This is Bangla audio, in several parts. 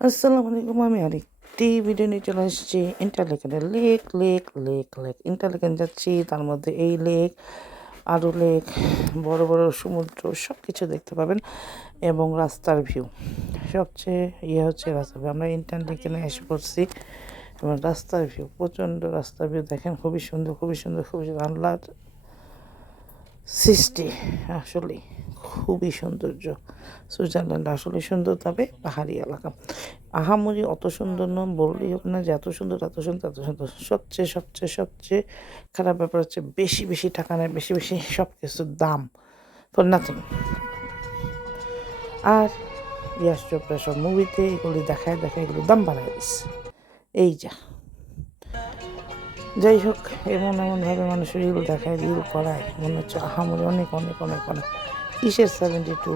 আসসালামু আলাইকুম। আমি আরেকটি ভিডিও নিয়ে চলে এসেছি। ইন্টারলেকেনে lake lake lake lake Interlaken যাচ্ছি, তার মধ্যে এই লেক, আরও লেক, বড় বড় সমুদ্র সব কিছু দেখতে পাবেন এবং রাস্তার ভিউ। সবচেয়ে হচ্ছে রাস্তার ভিউ। আমরা ইন্টারলেকেনে এসে পড়ছি এবং রাস্তার ভিউ, প্রচণ্ড রাস্তার ভিউ দেখেন, খুবই সুন্দর, খুবই সুন্দর, খুবই সুন্দর। আল্লাহর সৃষ্টি আসলে খুবই সৌন্দর্য। সুইজারল্যান্ড আসলে সুন্দর, তবে পাহাড়ি এলাকা। আহামরি অত সুন্দর নয়, বললেই হোক না যে এত সুন্দর, এত সুন্দর, এত সুন্দর। সবচেয়ে সবচেয়ে সবচেয়ে খারাপ ব্যাপার হচ্ছে বেশি বেশি টাকা নেয়, বেশি বেশি সব কিছুর দাম, ফর নাথিং। আর ইয়াস চোপড়া সব মুভিতে এগুলি দেখায় দেখায় এগুলো দাম বাড়ায় দিচ্ছে। এই যা, যাই হোক, এমনভাবে মানুষ রিল দেখায়, রিল করায়, মনে হচ্ছে আহামরি অনেক অনেক অনেক অনেক। কিসের 72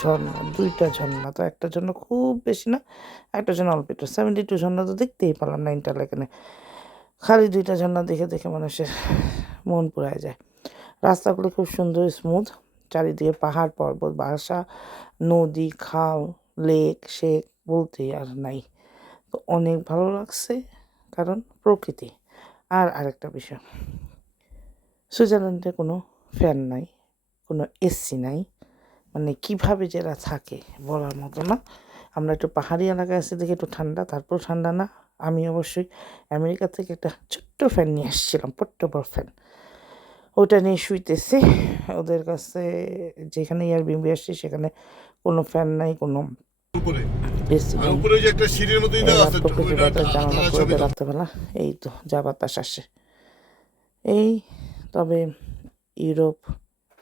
ঝর্ণা, 2টা ঝর্ণা, তো একটা ঝর্ণা খুব বেশি না, একটা ঝর্ণা অল্প একটু। 72 ঝর্ণা তো দেখতেই পারলাম না ইন্টারলেকেনে। খালি 2টা ঝর্ণা দেখে দেখে মানুষের মন পুড়ায় যায়। রাস্তাগুলো খুব সুন্দর, স্মুথ, চারিদিকে পাহাড় পর্বত, বাসা, নদী, খাল, লেক শেক বলতেই আর নাই। তো অনেক ভালো লাগছে, কারণ প্রকৃতি। আর আরেকটা বিষয়, সুইজারল্যান্ডে কোনো ফ্যান নাই, কোনো এসি নাই, মানে কীভাবে যারা থাকে বলার মতো না। আমরা একটু পাহাড়ি এলাকায় আছি দেখে একটু ঠান্ডা, তারপর ঠান্ডা না। আমি অবশ্যই আমেরিকা থেকে একটা ছোট্ট ফ্যান নিয়ে আসছিলাম, পোর্টেবল ফ্যান। ওটা নিয়ে শুইতেছি। ওদের কাছে যেখানে এয়ারবিএনবি আসছি সেখানে কোনো ফ্যান নাই, কোনো এসি নেই। প্রকৃতির বাতাস জানালা করে দেয় রাত্রেবেলা, এই তো যা বাতাস আসে। এই তবে ইউরোপ,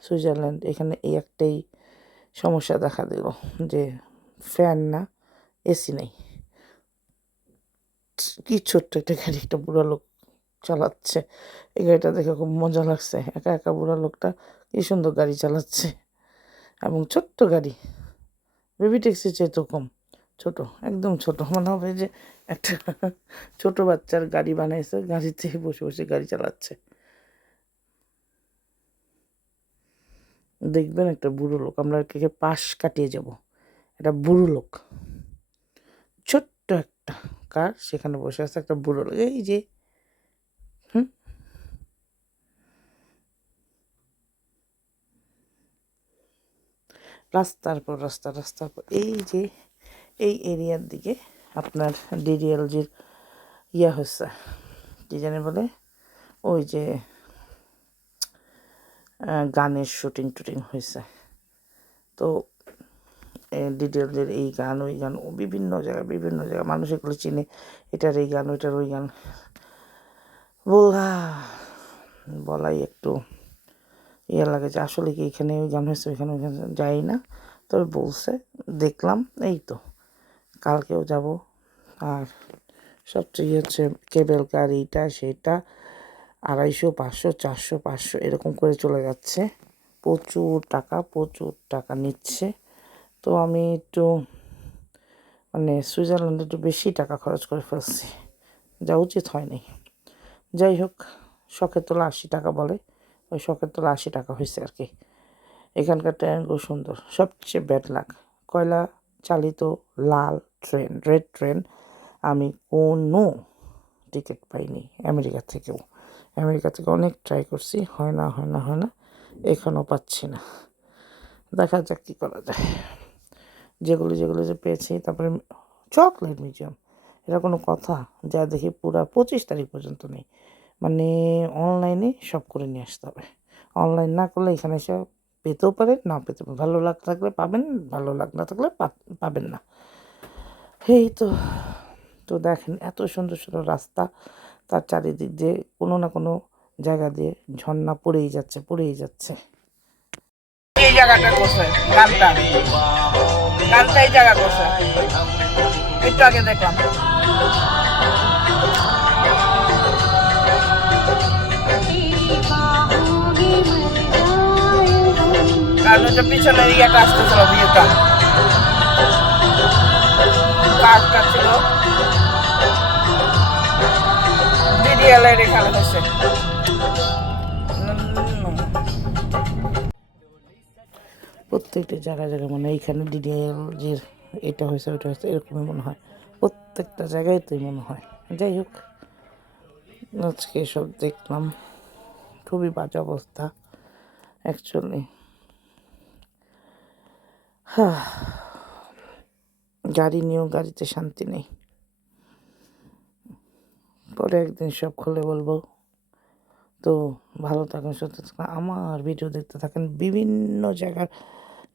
সুইজারল্যান্ড, এখানে এই একটাই সমস্যা দেখা দিল যে ফ্যান না, এসি নেই। কি ছোট্ট একটা গাড়ি একটা বুড়া লোক চালাচ্ছে। এই গাড়িটা দেখে খুব মজা লাগছে। একা একা বুড়া লোকটা কি সুন্দর গাড়ি চালাচ্ছে, এবং ছোট্ট গাড়ি, বেবি ট্যাক্সির চেয়ে তো কম ছোট, একদম ছোট। মনে হবে যে একটা ছোট বাচ্চার গাড়ি বানাইছে, গাড়িতে বসে বসে গাড়ি চালাচ্ছে। দেখবেন একটা বুড়ো লোক, আমরা কে পাশ কাটিয়ে যাব, একটা বুড়ো লোক, ছোট্ট একটা কার, সেখানে বসে আছে একটা বুড়ো লোক, এই যে রাস্তার পর রাস্তা, রাস্তার পর এই যে এই এরিয়ার দিকে আপনার ডিডিএলজির হচ্ছে, কী জানি বলে, ওই যে গানের শুটিং টুটিং হয়েছে। তো ডিডিএলজির এই গান ওই গান, বিভিন্ন জায়গায় মানুষ এগুলো চিনে, এটার এই গান ওইটার ওই গান। বলাই একটু লাগে যে আসলে কি এখানে ওই গান হয়েছে, ওইখানে ওইখানে যাই না, তবে বলছে, দেখলাম, এই তো কালকেও যাব। আর সবচেয়ে হচ্ছে কেবল কার, এইটা সেটা 250, 500, 400, 500 এরকম করে চলে যাচ্ছে। প্রচুর টাকা নিচ্ছে। তো আমি একটু মানে সুইজারল্যান্ডে একটু বেশি টাকা খরচ করে ফেলছি, যা উচিত হয়নি। যাই হোক, শখের তোলা 80 টাকা বলে, ওই শখের তোলা 80 টাকা হয়েছে আর কি। এখানকার ট্রেনগুলো সুন্দর। সবচেয়ে ব্যাড লাক, কয়লা চালিত লাল ট্রেন, রেড ট্রেন, আমি কোনো টিকিট পাইনি। আমেরিকা থেকে অনেক ট্রাই করছি, হয় না, এখনও পাচ্ছি না। দেখা যাক কী করা যায়। যেগুলো যে পেয়েছি। তারপরে চকলেট মিউজিয়াম, এটা কোনো কথা? যা দেখি পুরা 25 তারিখ পর্যন্ত নেই, মানে অনলাইনে সব করে নিয়ে আসতে হবে। অনলাইন না করলে এখানে এসে পেতেও পারে, না পেতে পারে। ভালো থাকলে পাবেন, ভালো না থাকলে পাবেন না। এই তো তো দেখেন এত সুন্দর সুন্দর রাস্তা, তার চারিদিক দিয়ে কোনো না কোনো জায়গা দিয়ে ঝর্ণা পড়েই যাচ্ছে। এই জায়গাটা করছে গানটা, এই জায়গা করছে, একটু আগে দেখলাম। কারণ ওটা পিছনের ইয়েটা আসতেছিল, ভিউটা কার্ডটা ছিল ডিডিএল এর এখানে হচ্ছে। প্রত্যেকটা জায়গায় মানে এইখানে ডিডিএল যে এটা হয়েছে ওইটা হয়েছে এরকমই মনে হয়, প্রত্যেকটা জায়গায় তাই মনে হয়। যাই হোক, আজকে এসব দেখলাম, খুবই বাজে অবস্থা অ্যাকচুয়ালি। গাড়ি নিয়েও গাড়িতে শান্তি নেই। পরে একদিন সব খুলে বলবো। তো ভালো থাকুন, সুস্থ থাকুন, আমার ভিডিও দেখতে থাকেন, বিভিন্ন জায়গার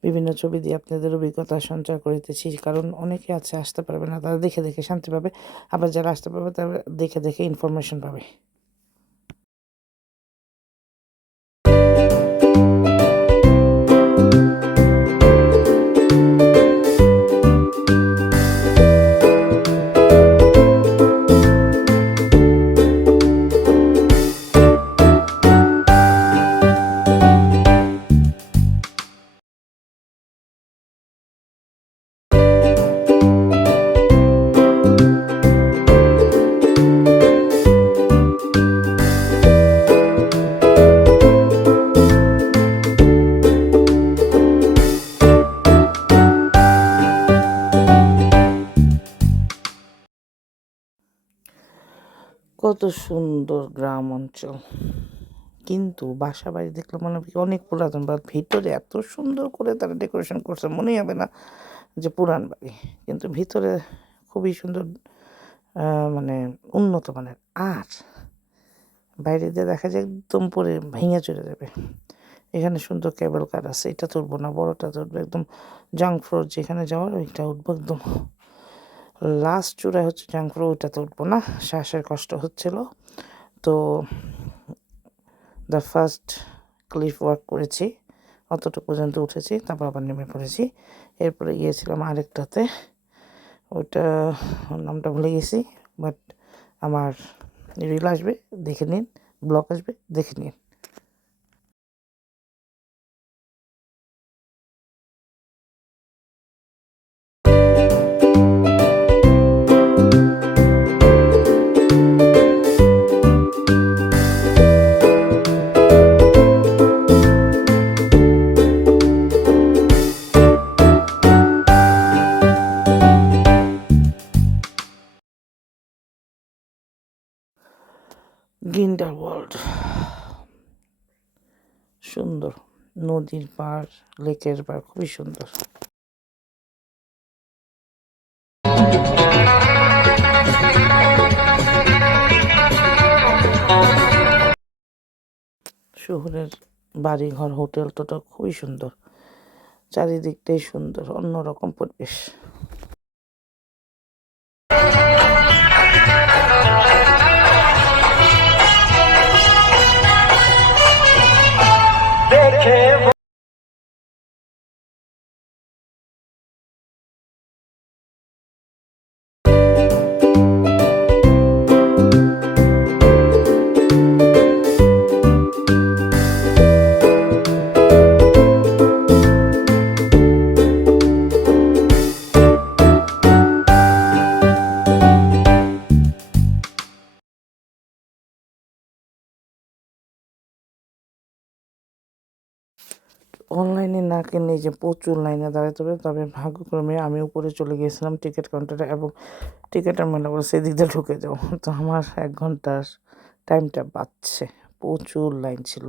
বিভিন্ন ছবি দিয়ে আপনাদের অভিজ্ঞতা সঞ্চয় করিতেছি। কারণ অনেকে আছে আসতে পারবে না, তারা দেখে দেখে শান্তি পাবে, আবার যারা আসতে পারবে তারা দেখে দেখে ইনফরমেশন পাবে। কত সুন্দর গ্রাম অঞ্চল, কিন্তু বাসা বাড়ি দেখলে মনে হবে অনেক পুরাতন, বা ভিতরে এত সুন্দর করে তারা ডেকোরেশন করছে, মনেই হবে না যে পুরান বাড়ি, কিন্তু ভিতরে খুবই সুন্দর, মানে উন্নত মানের। আর বাইরে দিয়ে দেখা যায় একদম পরে ভেঙে চলে যাবে। এখানে সুন্দর কেবল কার আছে, এটা তুলবো না, বড়টা তুলবো, একদম জাঙ্ক ফ্লোর যেখানে যাওয়ার ওইটা উঠবো, একদম লাস্ট চূড়ায় হচ্ছে জাঙ্ক ফ্লোর, ওইটাতে উঠবো না, শ্বাসের কষ্ট হচ্ছিল। তো দ্য ফার্স্ট ক্লিফ ওয়ার্ক করেছি, অতটুকু পর্যন্ত উঠেছি, তারপর আবার নেমে পড়েছি। এরপরে গিয়েছিলাম আরেকটাতে, ওইটা নামটা ভুলে গেছি, বাট আমার রিল আসবে দেখে নিন, ব্লগ আসবে দেখে নিন। গ্রিন্ডার ওয়ার্ল্ড সুন্দর, নদীর পাড়, লেকের পাড়, খুবই সুন্দর। শহরের বাড়িঘর, হোটেল টোটেল খুবই সুন্দর, চারিদিকটাই সুন্দর, অন্যরকম পরিবেশ। অনলাইনে না কিনলে যে প্রচুর লাইনে দাঁড়াতে হবে, তবে ভাগ্যক্রমে আমি উপরে চলে গিয়েছিলাম টিকিট কাউন্টারে, এবং টিকিটের মনে করে সেদিক দিয়ে ঢুকে যাও, তো আমার 1 ঘন্টার টাইমটা বাঁচছে। প্রচুর লাইন ছিল,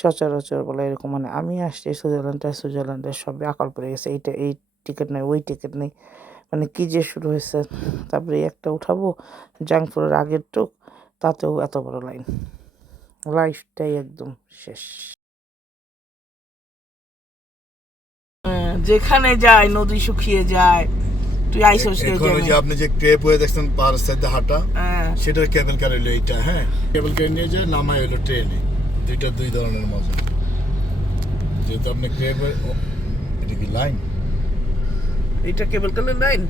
সচরাচর বলে এরকম, মানে আমি আসছি সুইজারল্যান্ডের সবে আকাল পড়ে গেছে, এইটা এই টিকিট নেই, ওই টিকিট নেই, মানে কী যে শুরু হয়েছে। তারপরে একটা উঠাবো জাঙ্ক ফুডের আগের টুক, তাতেও এত বড় লাইন, লাইফটাই একদম শেষ। যেখানে যায় নদী শুকিয়ে যায়, তুই আইসোস এখন ওই যে আপনি যে ক্রেপ হয়ে দেখছেন পার সাইডে হাঁটা, সেটার কেবল কার হইলো এইটা। হ্যাঁ, কেবল কার নিয়ে যায় নামায় হইলো ট্রেনে, দুইটা দুই ধরনের মজা। যেহেতু আপনি ক্রেপ, এটা কি লাইন, এটা কেবল কারের লাইন,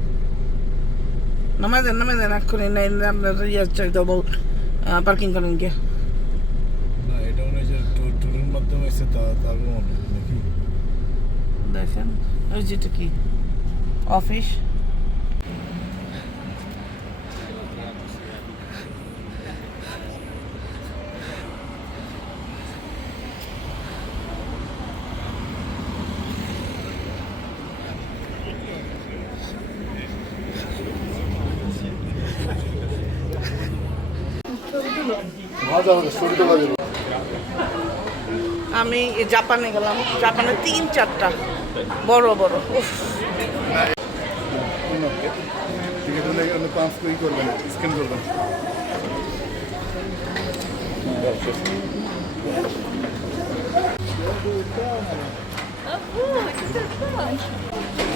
নামায় দেন এক্ষুনি, আপনার ইয়ে চাই দেবো, পার্কিং করেন গিয়ে। না এটা মনে হয় যে ট্যুরের মাধ্যমে এসে তার মনে নাকি। দেখেন ওই যেটা কি অফিস, মজা হবে, শুনতে পারি। আমি জাপানে গেলাম, জাপানে 3-4টা বড় বড়। উফ, টিকিট হলে পাঁচ কই করবেন, স্ক্যান করবেন।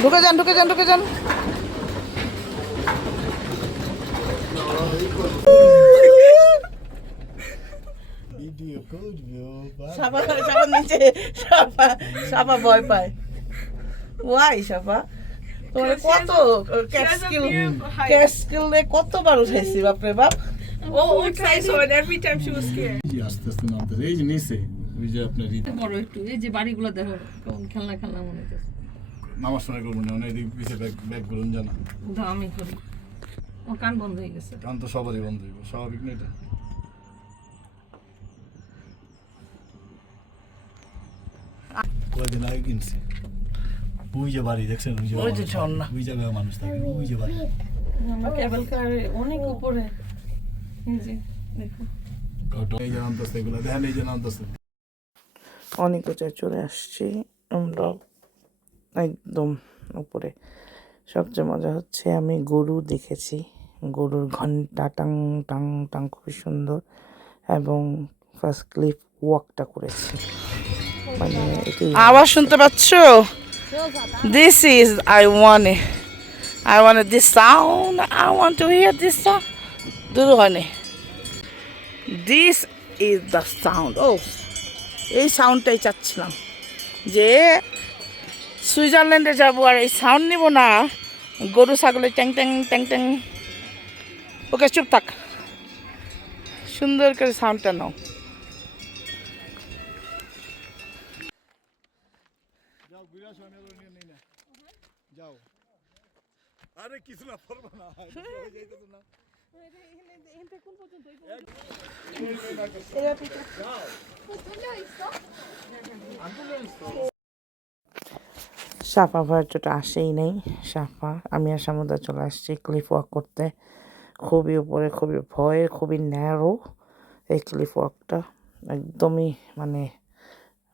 ঢুকে যান ঢুকে যান ঢুকে যান। ভিডিও করবো। সাপা সাপা নিচে, সাপা সাপা ভয় পায়। ওয়াই সাপা তোমার কত ক্যাস্কিল কতবার উঠাইছি বাপরে বাপ। Every time she was scared. এই যে আস্তে আস্তে নামতেছে, এই যে নিচে ওই যে আপনার বড় একটু এই যে বাড়িগুলো দেখো কেমন খেলনা খেলনা মনে হচ্ছে। নামাজ সময় করবেন না, এদিকে পিছিয়ে ব্যাগ করুন জানা। দাও আমি করি। ও কান বন্ধ হয়ে গেছে। কারণ তো সবারই বন্ধ হইব, স্বাভাবিক না এটা। কয়েকদিন আগে কিনছি, ওই যে বাড়ি দেখছেন, ওই যে ঝর্ণা। ওই জায়গায় মানুষ থাকে, ওই যে বাড়ি। আমরা কেবল কারে অনেক উপরে এই যে দেখো এই যে নামতেছে, এগুলো দেখেন, এই যে নামতেছে। অনেক উঁচায় চলে আসছি আমরা, একদম উপরে। সবচেয়ে মজা হচ্ছে আমি গরু দেখেছি, গরুর ঘন্টা টাং টাং টাং খুবই সুন্দর, এবং ফার্স্ট ক্লিফ ওয়াকটা করেছি। মানে আওয়াজ শুনতে পাচ্ছ? This is I want this sound, I want to here this sound. দূর হয়, দিস ইজ দ্য সাউন্ড। ও এই সাউন্ডটাই চাচ্ছিলাম, যে সুইজারল্যান্ডে যাবো আর এই সাউন্ড নিব না, গরু ছাগলের ট্যাং ট্যাং ট্যাং ট্যাং। ওকে চুপ থাক, সুন্দর করে সাউন্ডটা নাও। যাও ঘুরে আসো, আমি নিয়ে নেই না, যাও। আরে কিছু না, পারবো না, যাইতেছো না। সাফা ভার্যটা আসেই নেই। সাফা আমি আর সমুদ্রে চলে আসছি ক্লিফ ওয়াক করতে। খুবই উপরে, খুবই ভয়ের, খুবই ন্যারো এই ক্লিফ ওয়াকটা, একদমই মানে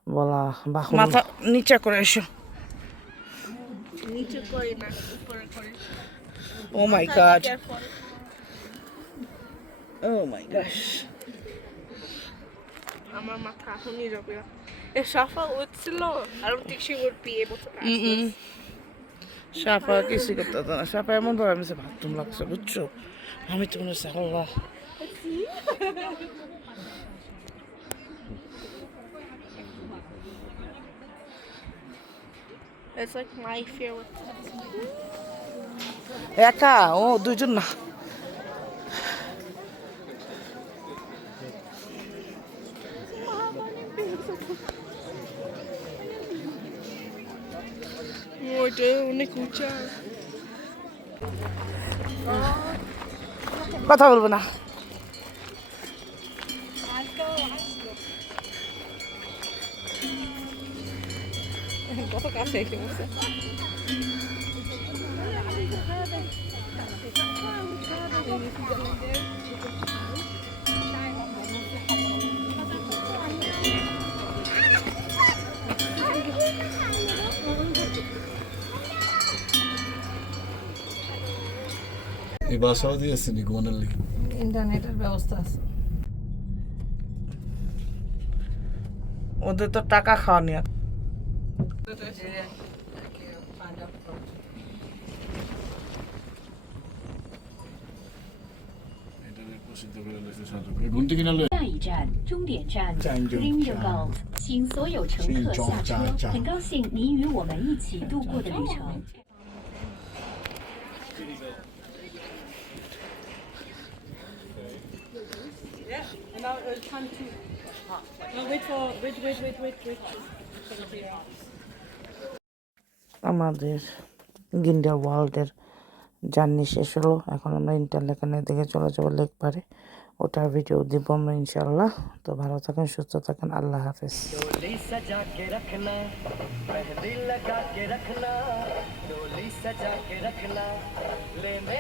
বলা বাহুল্য। মাথা নিচে করে এসো। নিচে করি না উপরে করি। ও মাই গড, ও মাই গশ। আমার মাথা এখনই যাবে। If Shafa would slow, I don't think she would be able to pass this. সাফা কিছুই করতে হতো না। সাফা এমন ভাবে আমি বাথরুম লাগছে, বুঝছো? আমি তো মনে হচ্ছে আল্লাহ। It's like my fear with একা ও, দুইজন না। ওইটা অনেক উঁচা। কথা বলবো না। কত কাছে এসে বসে। এই বাসাও দিয়েছে নি ঘুমানোর লেগে। ইন্টারনেটের ব্যবস্থা আছে। ওদের তো টাকা খাওয়া নিয়ে। প্রসিদ্ধ করে লেগেছে সাজু করে। ঘুমটি কিনা লয়ে 下一站，终点站站就 Grindelwald，请所有乘客下车。很高兴您与我们一起度过的旅程。 আমাদের গিন্ডার ওয়ার্ল্ডের জার্নি শেষ হলো। এখন আমরা ইন্টারলেকানের দিকে চলে যাবো লেক পারে। ওটার ভিডিও দিব আমরা ইনশাল্লাহ। তো ভালো থাকেন, সুস্থ থাকেন, আল্লাহ হাফেজ। डोली सजा के रखना, मेहंदी लगा के रखना, डोली सजा के रखना, ले मेरे